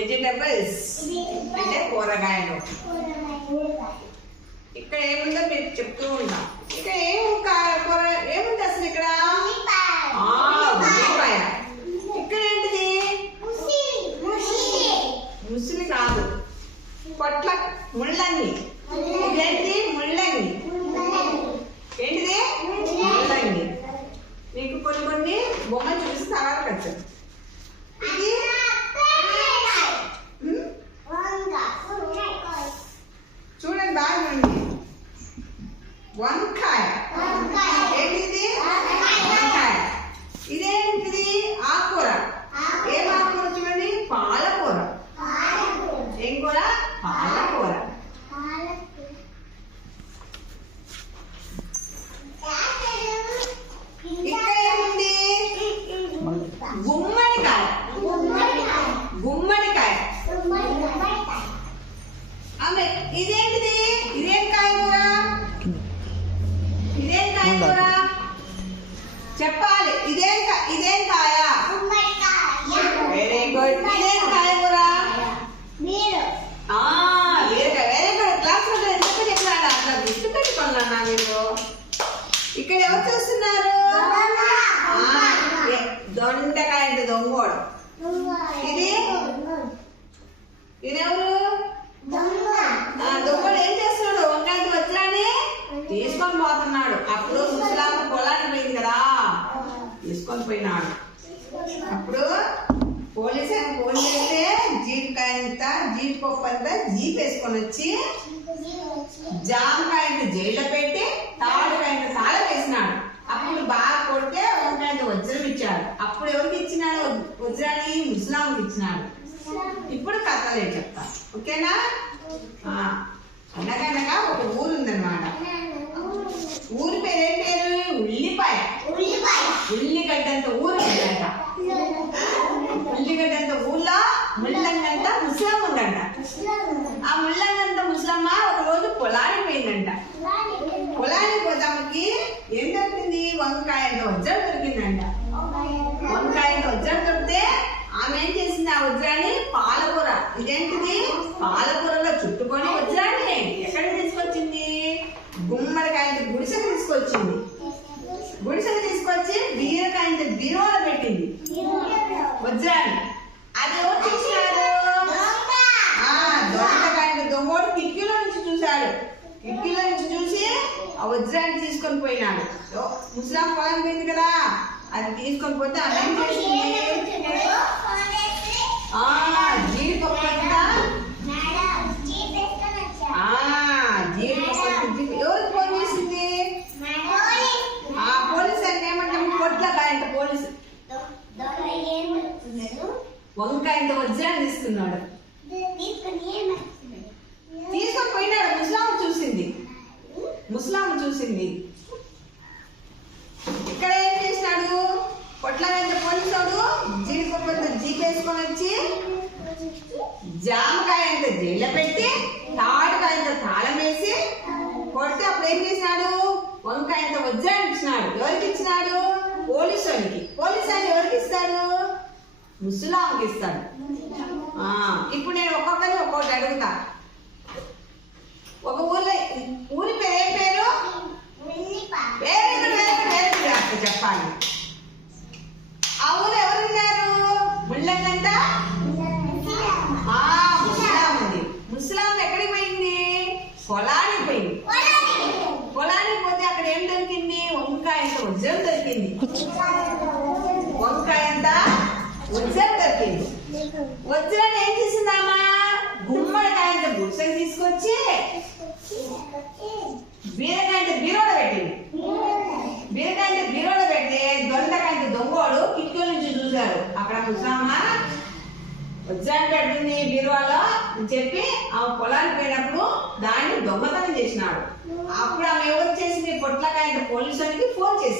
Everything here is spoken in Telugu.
వెజిటబుల్స్ అంటే కూరగాయలు. ఇక్కడ ఏముందో మీకు చెప్తూ ఉన్నాం. ఇక్కడ కూర ఏముంది అసలు? ఇక్కడ ఉల్లిపాయ. ఇక్కడ ఏంటిది? ముసిలి కాదు, పొట్ల ముళ్ళంగి. ఇదేంటి? ముళ్ళంగి. ఏంటిది? ముళ్ళంగి. మీకు కొన్ని బొమ్మలు చూపిస్తారా కదా? ఇది చూడండి బాగా ఉంది. వంకాయ. ఏంటిది? వంకాయ. ఇదేంటిది? ఆకుకూర. ఏం ఆకుకూర చూడండి? పాలకూర. ఏం కూర? పాలకూర. ఇక్కడ ఏముంది? గుమ్మడికాయ. గుమ్మడికాయ. ఆమె ఇదేంటిది? ఇదేం కాయకూర? ఇదేం కాయకూర చెప్పాలి. ఇదేం కాయ? Very good. ఇదేం కాయకూర? బీరకాయ. Very good. క్లాస్ లో ఎందుకు చెప్పాలి? అట్లా గుర్తు పెట్టుకున్నా మీరు. ఇక్కడ ఎవరు చూస్తున్నారు? దొండకాయ అంటే దొంగోడు. ఇదెవరు? దొంగోడు ఏం చేస్తున్నాడు? వంకాయ వచ్చాని తీసుకొని పోతున్నాడు. అప్పుడు ముసలామ పొలానికి పోయింది కదా, తీసుకొని పోయినాడు. అప్పుడు పోలీసు ఆయన ఫోన్ చేస్తే జీడికాయ అంతా, జీడిపప్పు అంతా జీప్ వేసుకొని వచ్చి జామకాయ జైల్లో పెట్టి తాడుకాయ తాళం వేసినాడు. అప్పుడు బాగా కొడితే వంకాయ వజ్రం ఇచ్చాడు. అప్పుడు ఎవరికి ఇచ్చినాడు వజ్రాన్ని? ముసలాంకి ఇచ్చినాడు. ఇప్పుడు కథలే చెప్తా, ఓకేనా? అనగనగా ఒక ఊరు ఉందన్నమాట. ఊరి పేరు ఏం పేరు? ఉల్లిపాయ. ఉల్లిగడ్డంత ఊరు ఉందంట. ఉల్లిగడ్డంత ఊళ్ళో ముల్లంగంత ముసలమ్మ ఉందంట. ఆ ముల్లంగంత ముసలమ్మ ఒక రోజు పొలానికి పోయిందంట. పొలానికి పోదామకి ఏం దొరికింది? వంకాయ వజ్రం దొరికిందంట. వంకాయ వజ్రం దొరికితే ఆమె ఏం చేసింది? ఆ వజ్రాన్ని పాలకూర. ఇదేంటిది? పాలకూరలో చుట్టుకొని వజ్రాన్ని ఎక్కడ తీసుకొచ్చింది? గుమ్మడికాయ గుడిసెకు తీసుకొచ్చింది. గుడిసెకు తీసుకొచ్చి బీరకాయ బీరువాలో పెట్టింది వజ్రాన్ని. అది ఎవరు చూసినాడు? దొండకాయ దొంగోడు కిటికీలో నుంచి చూశాడు. కిటికీలో నుంచి చూసి ఆ వజ్రాన్ని తీసుకొని పోయినాడు. ముసలాం పొలం పోయింది కదా, అది తీసుకొని పోతే ఆమె ఏం చేసింది? జీడిపప్పు అంతా జీడిపప్పు ఎవరికి ఫోన్ చేసింది? పోలీసు అంటే ఏమంటాము? పొట్లకాయంట పోలీసు. వంకాయంత వజ్రాన్ని తీసుకున్నాడు. తీసుకొని పోయినాడు. ముసలాము చూసింది. ఇక్కడ ఏం చేసినాడు? పొట్లకాయంత పోలీసుడు జీడిపప్పు అంతా జీప్ వేసుకొని వచ్చి జామకాయ అంత జైల్లో పెట్టి తాడుకాయంత తాళం వేసి కొడితే అప్పుడు ఏం చేసినాడు? వంకాయంత వజ్రాన్ని ఇచ్చినాడు. ఎవరికి ఇచ్చినాడు? పోలీసునికి. పోలీసు ఆయన ఎవరికి ఇస్తాడు? ముసలాంకి ఇస్తాడు. ఇప్పుడు నేను ఒక్కొక్కరిని ఒక్కొక్కటి అడుగుతా. ఒక ఊరి పేరు ఏం పేరు? చెప్పాలి. ఆ ఊరు ఎవరున్నారు? ముళ్ళంగంట ముసలాం ఉంది. ముసలాం ఎక్కడికి పోయింది? పొలానికి పోయింది. పొలానికి పోతే అక్కడ ఏం దొరికింది? వంకాయంత వజ్రం దొరికింది. వంకాయంత వజ్రం దొరికింది. వజ్రాన్ని ఏం చేసిందామా? గుమ్మడికాయంత గుడిసెకి తీసుకొచ్చి బీరకాయంత బీరోలో పెట్టింది. బీరకాయంత బీరోలో పెడితే దొండకాయంత దొంగోడు కిటికీ నుంచి చూశారు. అక్కడ ముసలామా వజ్రాన్ని పెడుతుంది బీరువాలో అని చెప్పి ఆమె పొలానికి పోయినప్పుడు దాన్ని దొంగతనం చేసినాడు. అప్పుడు ఆమె ఎవరు చేసింది? పొట్లకాయంత పోలీసులకి ఫోన్ చేసింది.